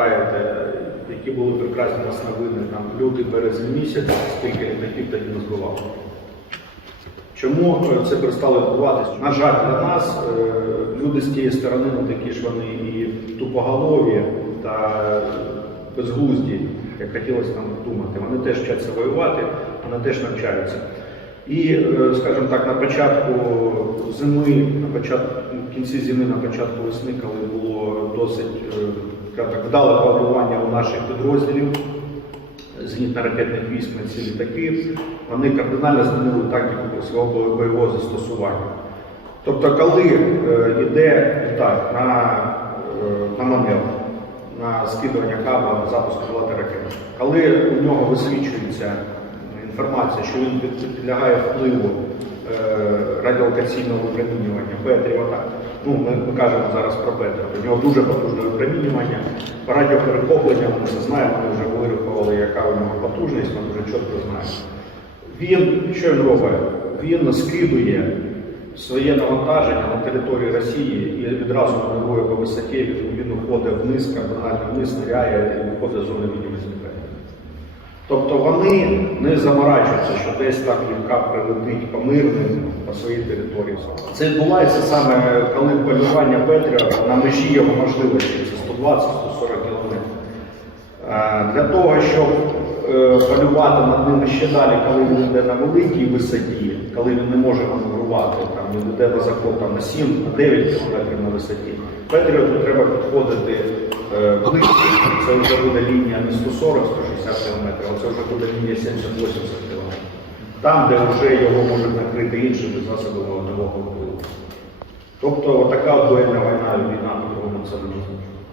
пам'ятаєте, які були прекрасні у нас новини, там лютий березень місяць, скільки літаків тоді не збивало. Чому е, це перестало відбуватися? На жаль, для нас е, люди з тієї сторони, ну такі ж вони і тупоголові та безглузді, як хотілося нам думати. Вони теж вчаться воювати, вони теж навчаються. І, е, скажімо так, на початку зими, на початку кінці зими, на початку весни, коли було досить е, так, вдале погрування у наших підрозділів, зенітно-ракетних військ на ці літаки, вони кардинально змінили тактику свого бойового застосування. Тобто, коли е, йде літак на, на маневр, на скидування каба, на запуск крилати ракети, коли у нього висвічується інформація, що він підлягає впливу е, радіолокаційного випромінювання Петрів, атак. Ну, ми, ми кажемо зараз про Петрів. У нього дуже потужне випромінювання. По радіоперехопленням ми це знаємо, ми вже вирахували, яка у нього потужність, ми дуже чітко знаємо. Він, що він робить? Він скидує своє навантаження на території Росії і відразу маневрує по висоті, він, уходить вниз, кардинально вниз, ниряє і виходить з зони відомості. Тобто вони не заморачуються, що десь там їм прилетить по мирним по своїй території. Це відбувається саме коли полювання Петря на межі його можливості, це 120-140 кілометрів. Е, Для того, щоб е, полювати над ними ще далі, коли він йде на великій висоті, коли він не може маневрувати, там він йде заход там, на 7-9 кілометрів на висоті, Петріоту треба підходити. Це вже буде лінія не 140-160 км, а це вже буде лінія 70-80 км. Там, де вже його можуть накрити іншими засобами вогневого впливу. Тобто така дуельна війна, війна по-другому це не називається.